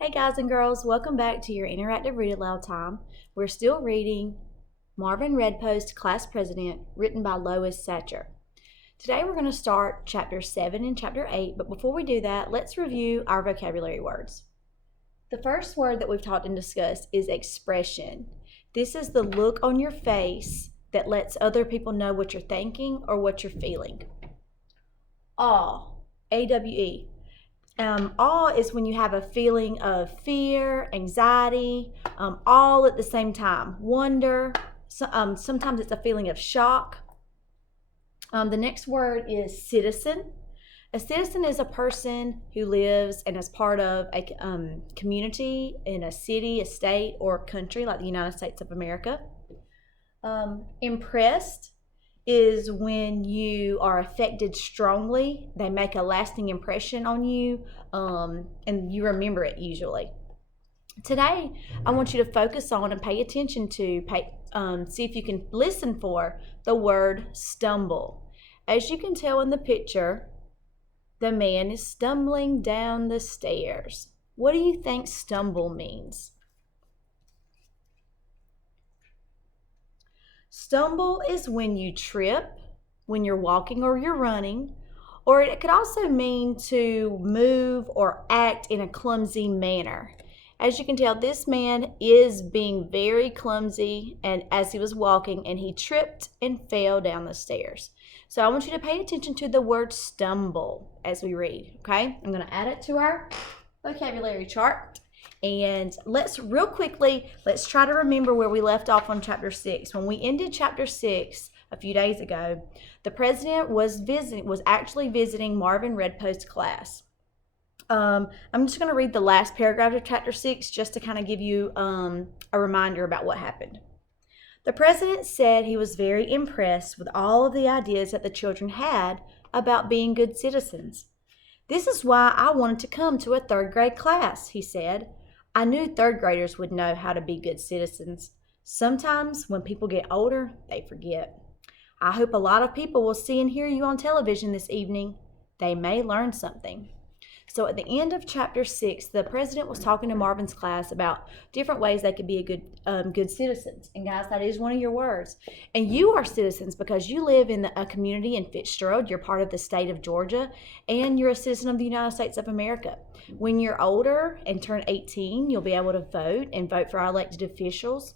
Hey guys and girls, welcome back to your interactive read aloud time. We're still reading Marvin Redpost, Class President, written by Lois Satcher. Today we're going to start chapter 7 and chapter 8, but before we do that, let's review our vocabulary words. The first word that we've taught and discussed is expression. This is the look on your face that lets other people know what you're thinking or what you're feeling. Awe, A-W-E. Awe is when you have a feeling of fear, anxiety, all at the same time. Wonder, sometimes it's a feeling of shock. The next word is citizen. A citizen is a person who lives and is part of a community in a city, a state, or country like the United States of America. Impressed is when you are affected strongly. They make a lasting impression on you, and you remember it usually. Today, I want you to focus on and pay attention to, see if you can listen for the word stumble. As you can tell in the picture, the man is stumbling down the stairs. What do you think stumble means? Stumble is when you trip, when you're walking or you're running, or it could also mean to move or act in a clumsy manner. As you can tell, this man is being very clumsy and as he was walking, and he tripped and fell down the stairs. So I want you to pay attention to the word stumble as we read, okay? I'm going to add it to our vocabulary chart. And let's try to remember where we left off on chapter 6. When we ended chapter 6 a few days ago, the president was actually visiting Marvin Redpost's class. I'm just going to read the last paragraph of chapter 6 just to kind of give you a reminder about what happened. The president said he was very impressed with all of the ideas that the children had about being good citizens. "This is why I wanted to come to a third grade class," he said. "I knew third graders would know how to be good citizens. Sometimes when people get older, they forget. I hope a lot of people will see and hear you on television this evening. They may learn something." So at the end of chapter 6, the president was talking to Marvin's class about different ways they could be a good citizens. And guys, that is one of your words. And you are citizens because you live in a community in Fitzgerald. You're part of the state of Georgia, and you're a citizen of the United States of America. When you're older and turn 18, you'll be able to vote and vote for our elected officials.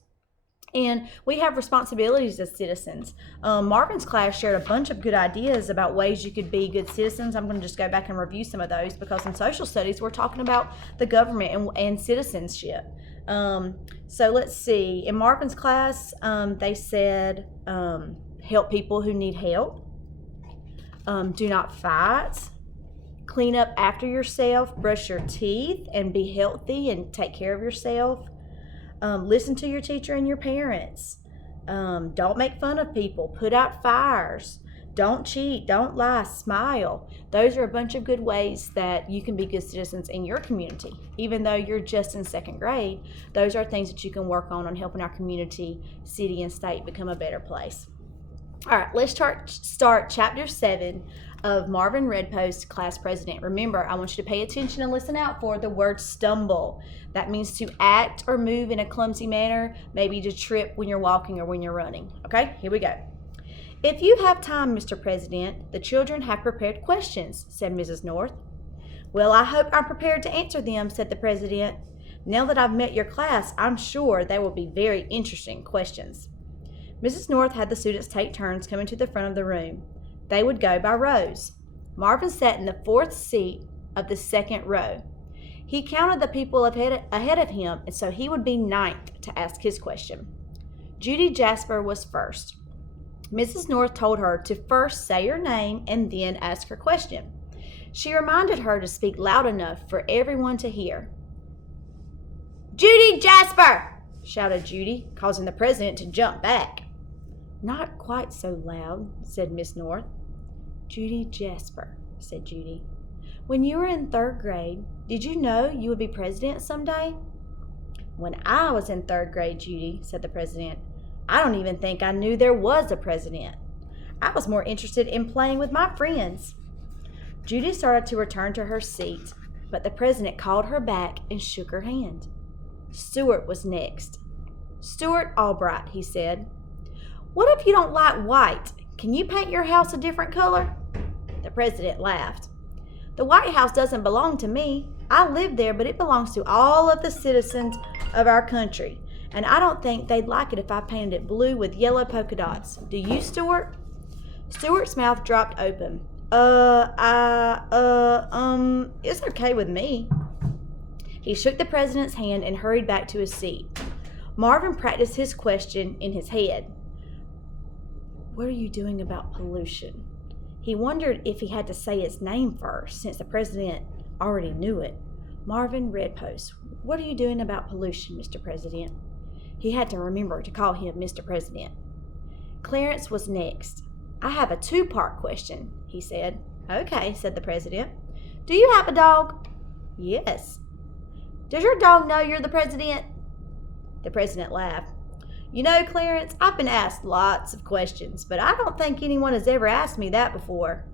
And we have responsibilities as citizens. Marvin's class shared a bunch of good ideas about ways you could be good citizens. I'm going to just go back and review some of those because in social studies, we're talking about the government and citizenship. So let's see. In Marvin's class, they said help people who need help. Do not fight. Clean up after yourself. Brush your teeth and be healthy and take care of yourself. Listen to your teacher and your parents. Don't make fun of people. Put out fires. Don't cheat. Don't lie. Smile. Those are a bunch of good ways that you can be good citizens in your community. Even though you're just in second grade, those are things that you can work on helping our community, city, and state become a better place. All right, let's start chapter 7 of Marvin Redpost, Class President. Remember, I want you to pay attention and listen out for the word stumble. That means to act or move in a clumsy manner, maybe to trip when you're walking or when you're running. Okay, here we go. "If you have time, Mr. President, the children have prepared questions," said Mrs. North. "Well, I hope I'm prepared to answer them," said the president. "Now that I've met your class, I'm sure they will be very interesting questions." Mrs. North had the students take turns coming to the front of the room. They would go by rows. Marvin sat in the 4th seat of the 2nd row. He counted the people ahead of him, and so he would be 9th to ask his question. Judy Jasper was first. Mrs. North told her to first say her name and then ask her question. She reminded her to speak loud enough for everyone to hear. "Judy Jasper!" shouted Judy, causing the president to jump back. "Not quite so loud," said Miss North. "Judy Jasper," said Judy. "When you were in 3rd grade, did you know you would be president someday?" "When I was in 3rd grade, Judy," said the president, "I don't even think I knew there was a president. I was more interested in playing with my friends." Judy started to return to her seat. But the president called her back and shook her hand. Stuart was next. "Stuart Albright," he said. "What if you don't like white? Can you paint your house a different color?" The president laughed. "The White House doesn't belong to me. I live there, but it belongs to all of the citizens of our country. And I don't think they'd like it if I painted it blue with yellow polka dots. Do you, Stuart?" Stuart's mouth dropped open. It's okay with me." He shook the president's hand and hurried back to his seat. Marvin practiced his question in his head. "What are you doing about pollution?" He wondered if he had to say its name first, since the president already knew it. "Marvin Redpost, what are you doing about pollution, Mr. President?" He had to remember to call him Mr. President. Clarence was next. "I have a two-part question," he said. "Okay," said the president. "Do you have a dog?" "Yes." "Does your dog know you're the president?" The president laughed. "You know, Clarence, I've been asked lots of questions, but I don't think anyone has ever asked me that before."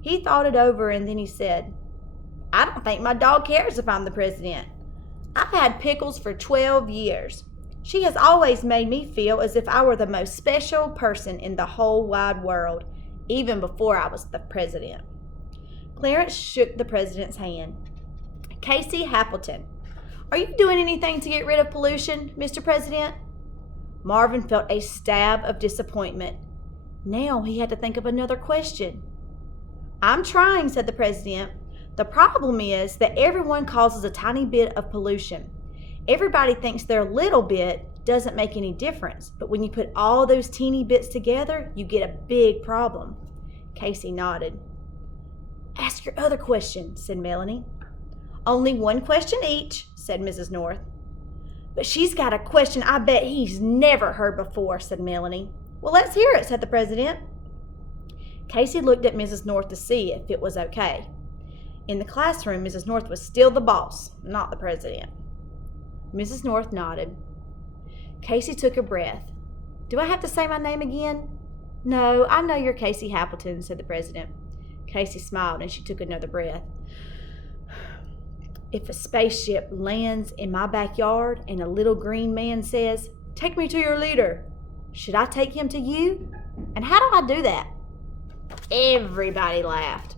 He thought it over and then he said, "I don't think my dog cares if I'm the president. I've had Pickles for 12 years. She has always made me feel as if I were the most special person in the whole wide world, even before I was the president." Clarence shook the president's hand. "Casey Happleton, are you doing anything to get rid of pollution, Mr. President?" Marvin felt a stab of disappointment. Now he had to think of another question. "I'm trying," said the president. "The problem is that everyone causes a tiny bit of pollution. Everybody thinks their little bit doesn't make any difference, but when you put all those teeny bits together, you get a big problem." Casey nodded. "Ask your other question," said Melanie. "Only one question each," said Mrs. North. "But she's got a question I bet he's never heard before," said Melanie. "Well, let's hear it," said the president. Casey looked at Mrs. North to see if it was okay. In the classroom, Mrs. North was still the boss, not the president. Mrs. North nodded. Casey took a breath. "Do I have to say my name again?" "No, I know you're Casey Happleton," said the president. Casey smiled and she took another breath. "If a spaceship lands in my backyard and a little green man says, 'Take me to your leader,' should I take him to you? And how do I do that?" Everybody laughed.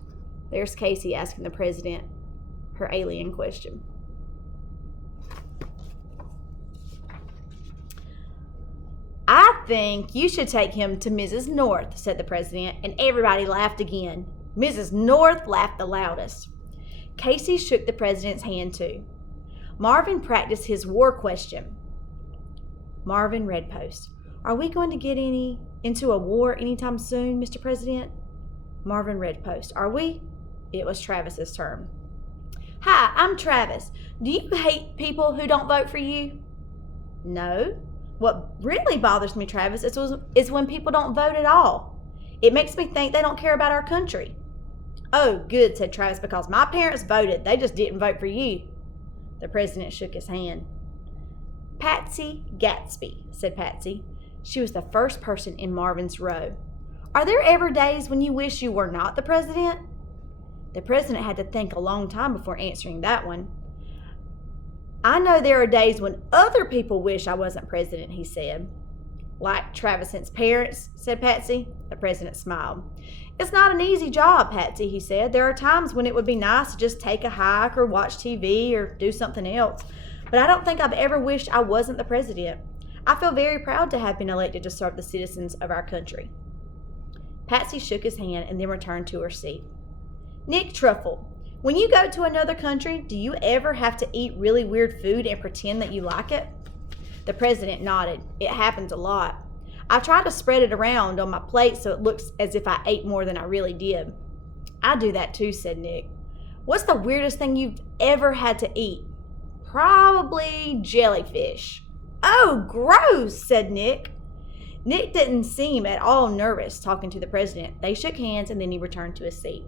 There's Casey asking the president her alien question. "I think you should take him to Mrs. North," said the president, and everybody laughed again. Mrs. North laughed the loudest. Casey shook the president's hand too. Marvin practiced his war question. "Marvin Redpost, are we going to get into a war anytime soon, Mr. President?" "Marvin Redpost, are we?" It was Travis's turn. "Hi, I'm Travis. Do you hate people who don't vote for you?" "No. What really bothers me, Travis, is when people don't vote at all. It makes me think they don't care about our country." "Oh, good," said Travis, "because my parents voted. They just didn't vote for you." The president shook his hand. "Patsy Gatsby," said Patsy. She was the first person in Marvin's row. "Are there ever days when you wish you were not the president?" The president had to think a long time before answering that one. "I know there are days when other people wish I wasn't president," he said. "Like Travis's parents," said Patsy. The president smiled. "It's not an easy job, Patsy," he said. "There are times when it would be nice to just take a hike or watch TV or do something else. But I don't think I've ever wished I wasn't the president. I feel very proud to have been elected to serve the citizens of our country." Patsy shook his hand and then returned to her seat. "Nick Truffle, when you go to another country, do you ever have to eat really weird food and pretend that you like it?" The president nodded. "It happens a lot. I try to spread it around on my plate so it looks as if I ate more than I really did." "I do that too," said Nick. "What's the weirdest thing you've ever had to eat?" "Probably jellyfish." "Oh, gross," said Nick. Nick didn't seem at all nervous talking to the president. They shook hands and then he returned to his seat.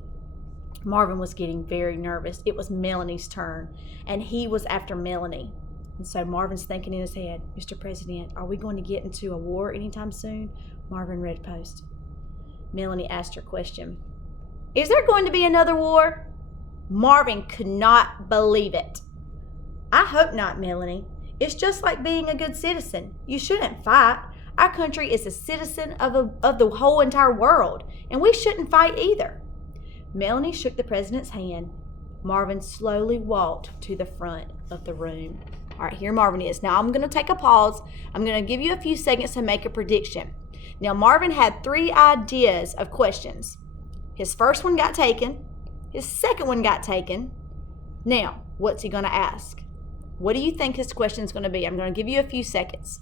Marvin was getting very nervous. It was Melanie's turn, and he was after Melanie. And so Marvin's thinking in his head, "Mr. President, are we going to get into a war anytime soon?" Marvin Redpost. Melanie asked her question. "Is there going to be another war?" Marvin could not believe it. I hope not, Melanie. It's just like being a good citizen. You shouldn't fight. Our country is a citizen of the whole entire world, and we shouldn't fight either. Melanie shook the president's hand. Marvin slowly walked to the front of the room. All right, here Marvin is. Now I'm going to take a pause. I'm going to give you a few seconds to make a prediction. Now Marvin had 3 ideas of questions. His first one got taken. His second one got taken. Now, what's he going to ask? What do you think his question is going to be? I'm going to give you a few seconds.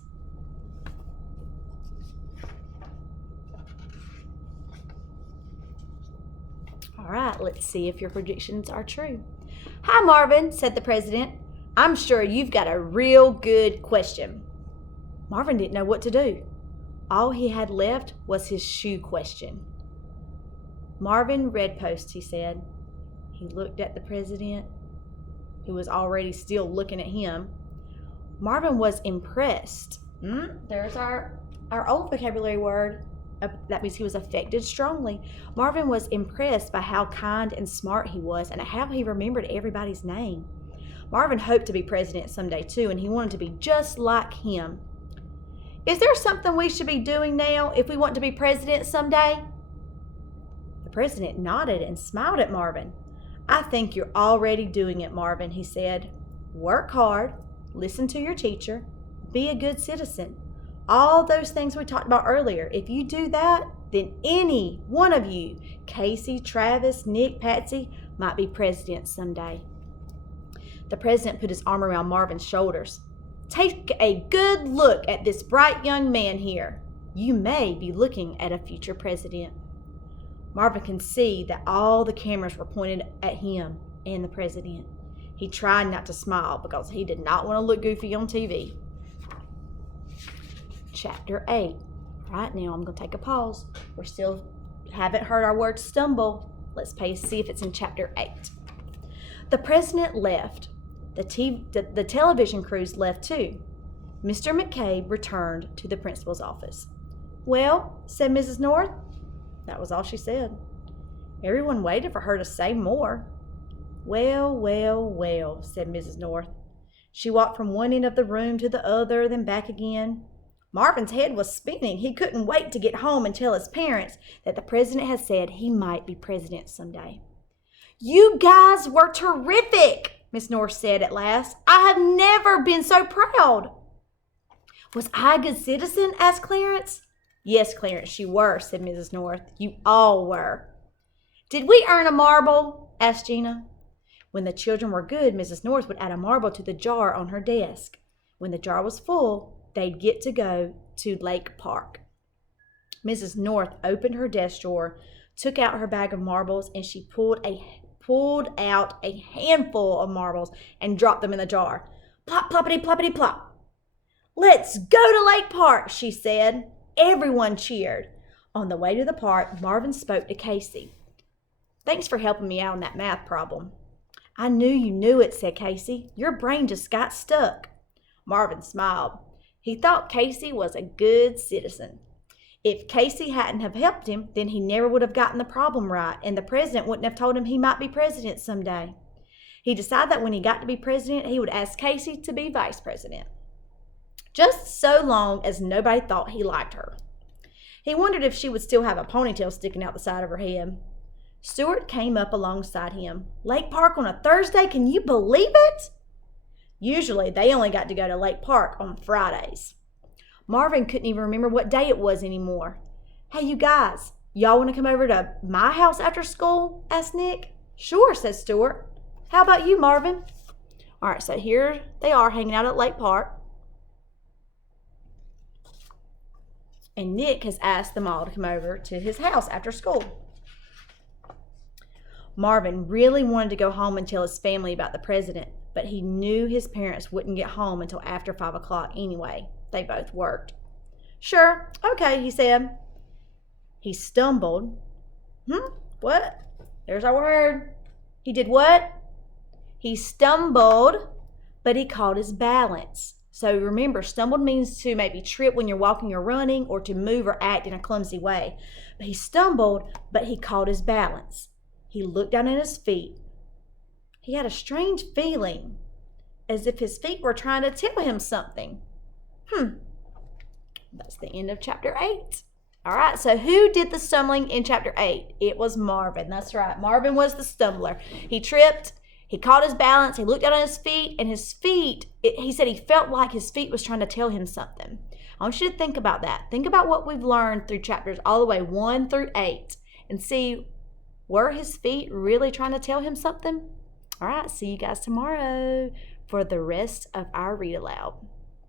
All right, let's see if your predictions are true. Hi, Marvin, said the president. I'm sure you've got a real good question. Marvin didn't know what to do. All he had left was his shoe question. Marvin Redpost, he said. He looked at the president, who was already still looking at him. Marvin was impressed. There's our old vocabulary word. That means he was affected strongly. Marvin was impressed by how kind and smart he was and how he remembered everybody's name. Marvin hoped to be president someday too, and he wanted to be just like him. Is there something we should be doing now if we want to be president someday? The president nodded and smiled at Marvin. I think you're already doing it, Marvin, he said. Work hard, listen to your teacher, be a good citizen. All those things we talked about earlier. If you do that, then any one of you, Casey, Travis, Nick, Patsy, might be president someday. The president put his arm around Marvin's shoulders. Take a good look at this bright young man here. You may be looking at a future president. Marvin can see that all the cameras were pointed at him and the president. He tried not to smile because he did not want to look goofy on TV. Chapter 8. Right now, I'm going to take a pause. We still haven't heard our word stumble. Let's see if it's in Chapter 8. The president left. The television crews left too. Mr. McCabe returned to the principal's office. Well, said Mrs. North. That was all she said. Everyone waited for her to say more. Well, well, well, said Mrs. North. She walked from one end of the room to the other, then back again. Marvin's head was spinning. He couldn't wait to get home and tell his parents that the president had said he might be president someday. You guys were terrific, Miss North said at last. I have never been so proud. Was I a good citizen? Asked Clarence. Yes, Clarence, you were, said Mrs. North. You all were. Did we earn a marble? Asked Gina. When the children were good, Mrs. North would add a marble to the jar on her desk. When the jar was full, they'd get to go to Lake Park. Mrs. North opened her desk drawer, took out her bag of marbles, and she pulled out a handful of marbles and dropped them in the jar. Plop, ploppity, ploppity, plop. Let's go to Lake Park, she said. Everyone cheered. On the way to the park, Marvin spoke to Casey. Thanks for helping me out on that math problem. I knew you knew it, said Casey. Your brain just got stuck. Marvin smiled. He thought Casey was a good citizen. If Casey hadn't have helped him, then he never would have gotten the problem right, and the president wouldn't have told him he might be president someday. He decided that when he got to be president, he would ask Casey to be vice president. Just so long as nobody thought he liked her. He wondered if she would still have a ponytail sticking out the side of her head. Stuart came up alongside him. Lake Park on a Thursday? Can you believe it? Usually, they only got to go to Lake Park on Fridays. Marvin couldn't even remember what day it was anymore. Hey, you guys, y'all want to come over to my house after school? Asked Nick. Sure, said Stuart. How about you, Marvin? All right, so here they are hanging out at Lake Park. And Nick has asked them all to come over to his house after school. Marvin really wanted to go home and tell his family about the president, but he knew his parents wouldn't get home until after 5 o'clock anyway. They both worked. Sure, okay, he said. He stumbled. What? There's our word. He did what? He stumbled, but he caught his balance. So remember, stumbled means to maybe trip when you're walking or running, or to move or act in a clumsy way. But he stumbled, but he caught his balance. He looked down at his feet. He had a strange feeling, as if his feet were trying to tell him something. That's the end of chapter 8. All right, so who did the stumbling in chapter 8? It was Marvin. That's right. Marvin was the stumbler. He tripped. He caught his balance. He looked down on his feet, and his feet, he said he felt like his feet was trying to tell him something. I want you to think about that. Think about what we've learned through chapters all the way 1 through 8 and see, were his feet really trying to tell him something? All right, see you guys tomorrow for the rest of our read aloud.